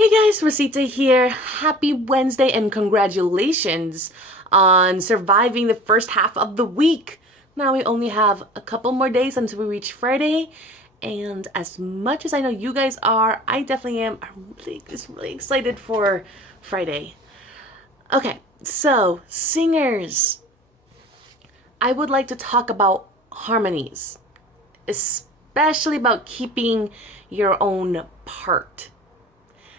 Hey guys, Rosita here. Happy Wednesday and congratulations on surviving the first half of the week. Now we only have a couple more days until we reach Friday. And as much as I know you guys are, I definitely am. I'm really excited for Friday. Okay, so singers. I would like to talk about harmonies, especially about keeping your own part.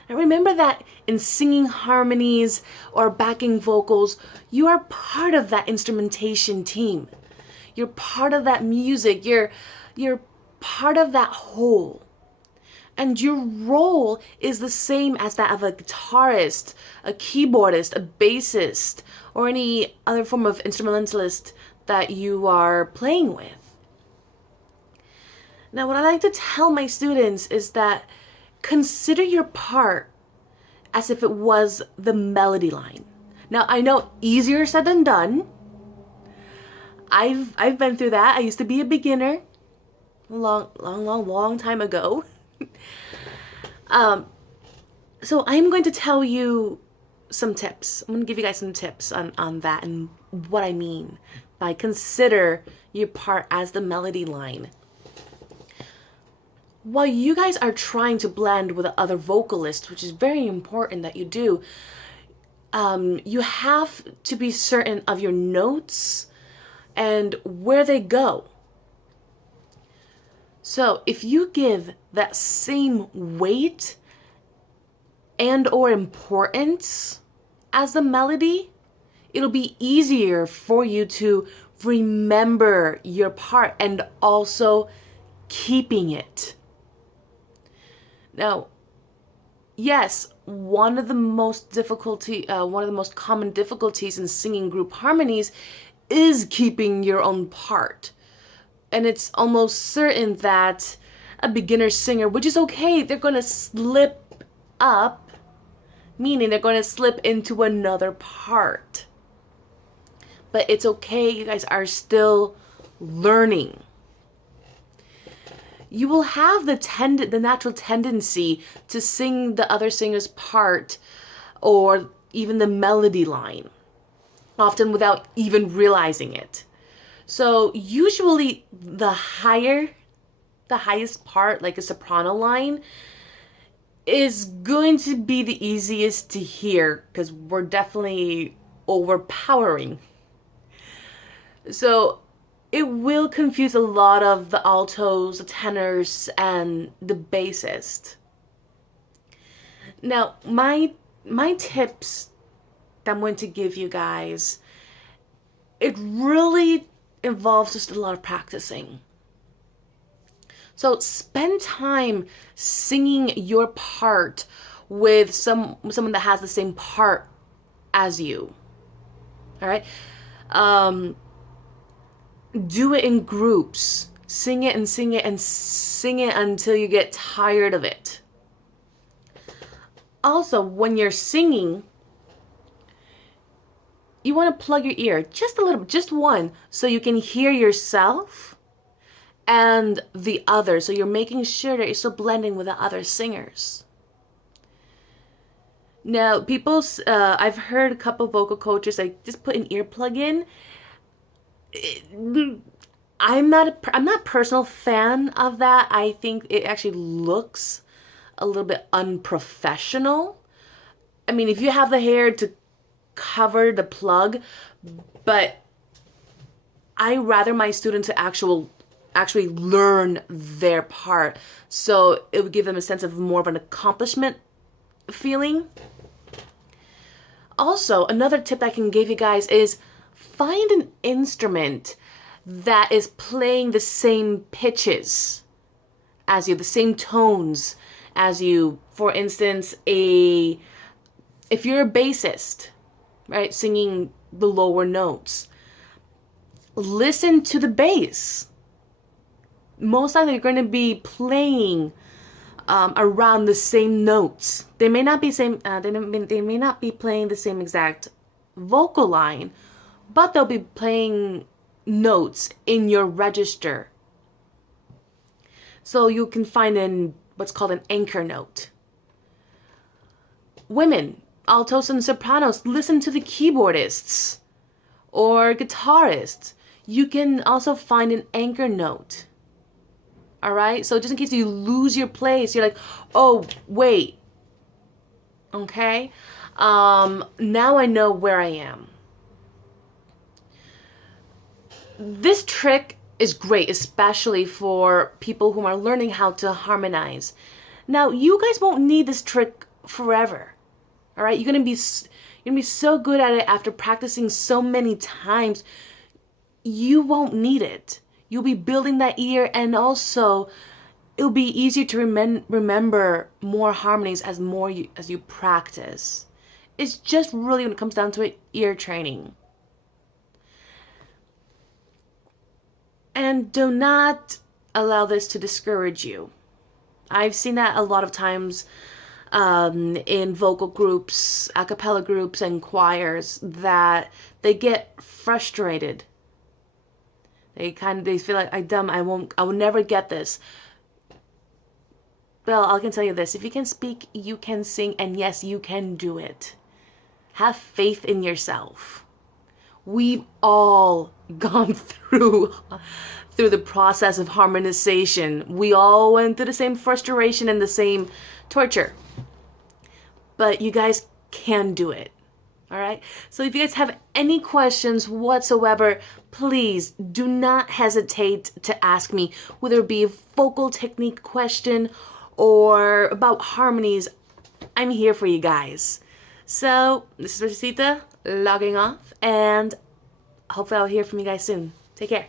And remember that in singing harmonies or backing vocals, you are part of that instrumentation team. You're part of that music. You're part of that whole. And your role is the same as that of a guitarist, a keyboardist, a bassist, or any other form of instrumentalist that you are playing with. Now, what I like to tell my students is that consider your part as if it was the melody line. Now, I know easier said than done. I've been through that. I used to be a beginner long time ago. So I'm going to tell you some tips. I'm going to give you guys some tips on that and what I mean by consider your part as the melody line. While you guys are trying to blend with the other vocalists, which is very important that you do, you have to be certain of your notes and where they go. So if you give that same weight and or importance as the melody, it'll be easier for you to remember your part and also keeping it. Now, yes, one of the most common difficulties in singing group harmonies is keeping your own part. And it's almost certain that a beginner singer, which is okay, they're going to slip up, meaning they're going to slip into another part. But it's okay, you guys are still learning. You will have the natural tendency to sing the other singer's part or even the melody line, often without even realizing it. So usually the highest part, like a soprano line, is going to be the easiest to hear because we're definitely overpowering. So it will confuse a lot of the altos, the tenors, and the bassist. Now, my tips that I'm going to give you guys, it really involves just a lot of practicing. So spend time singing your part with someone that has the same part as you. All right? Do it in groups. Sing it and sing it and sing it until you get tired of it. Also, when you're singing, you want to plug your ear just a little, just one, so you can hear yourself and the other. So you're making sure that you're still blending with the other singers. Now, I've heard a couple vocal coaches like just put an earplug in. I'm not a personal fan of that. I think it actually looks a little bit unprofessional. I mean, if you have the hair to cover the plug, but I rather my students to actually learn their part, so it would give them a sense of more of an accomplishment feeling. Also, another tip I can give you guys is find an instrument that is playing the same pitches as you, the same tones as you. For instance, if you're a bassist, right, singing the lower notes, listen to the bass. Most likely you're going to be playing around the same notes. They may not be they may not be playing the same exact vocal line, but they'll be playing notes in your register. So you can find what's called an anchor note. Women, altos and sopranos, listen to the keyboardists or guitarists. You can also find an anchor note. All right? So just in case you lose your place, you're like, oh, wait. Okay? Now I know where I am. This trick is great, especially for people who are learning how to harmonize. Now, you guys won't need this trick forever. All right? You're going to be so good at it after practicing so many times. You won't need it. You'll be building that ear, and also it'll be easier to remember more harmonies as you practice. It's just really, when it comes down to it, ear training. And do not allow this to discourage you. I've seen that a lot of times in vocal groups, a cappella groups, and choirs, that they get frustrated. They feel like, I will never get this. Well, I can tell you this: if you can speak, you can sing, and yes, you can do it. Have faith in yourself. We've all gone through the process of harmonization. We all went through the same frustration and the same torture. But you guys can do it. All right? So if you guys have any questions whatsoever, please do not hesitate to ask me, whether it be a vocal technique question or about harmonies. I'm here for you guys. So this is Rosita logging off, and hopefully I'll hear from you guys soon. Take care.